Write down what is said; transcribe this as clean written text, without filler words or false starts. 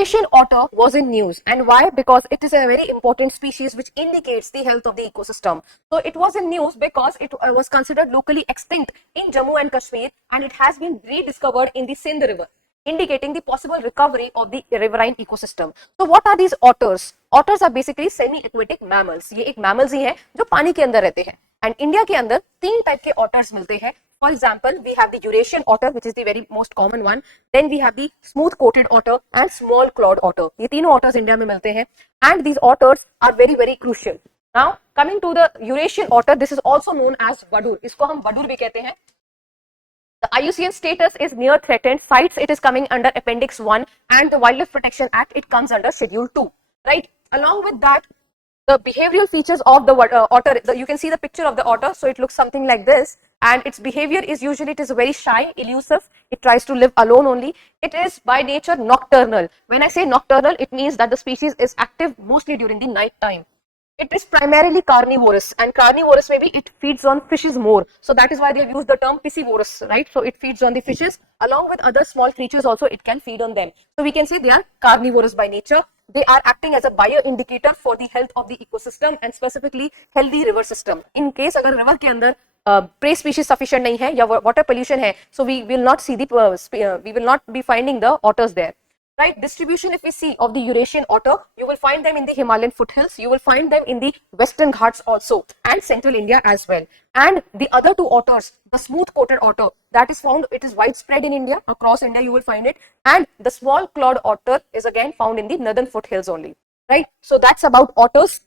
Eurasian otter was in news, and why? Because it is a very important species which indicates the health of the ecosystem. So it was in news because it was considered locally extinct in Jammu and Kashmir, and it has been rediscovered in the Sindh River, indicating the possible recovery of the riverine ecosystem. So what are these otters? Otters are basically semi-aquatic mammals. ये एक mammals ही है जो पानी के अंदर रहते हैं. And India के अंदर 3 टाइप के otters मिलते हैं. For example, we have the Eurasian otter, which is the very most common one. Then we have the smooth-coated otter and small-clawed otter. ये तीनों otters India में मिलते हैं. And these otters are very very crucial. Now coming to the Eurasian otter, this is also known as vadur. इसको हम vadur भी कहते हैं. The IUCN status is near threatened. Cites it is coming under Appendix 1, and the Wildlife Protection Act, it comes under Schedule 2. Right? Along with that, the behavioral features of the otter, you can see the picture of the otter. So it looks something like this, and its behavior is usually, it is very shy, elusive. It tries to live alone only. It is by nature nocturnal. When I say nocturnal, it means that the species is active mostly during the night time. It is primarily carnivorous, and carnivorous maybe it feeds on fishes more. So that is why they have used the term piscivorous, right? So it feeds on the fishes along with other small creatures also. It can feed on them. So we can say they are carnivorous by nature. They are acting as a bioindicator for the health of the ecosystem and specifically healthy river system. In case अगर river के अंदर prey species sufficient नहीं है या water pollution है, so we will not see the we will not be finding the otters there. Right, distribution if we see of the Eurasian otter, you will find them in the Himalayan foothills, you will find them in the Western Ghats also, and Central India as well. And the other two otters, the smooth-coated otter, that is found, it is widespread in India, across India you will find it, and the small-clawed otter is again found in the northern foothills only. Right, so that's about otters.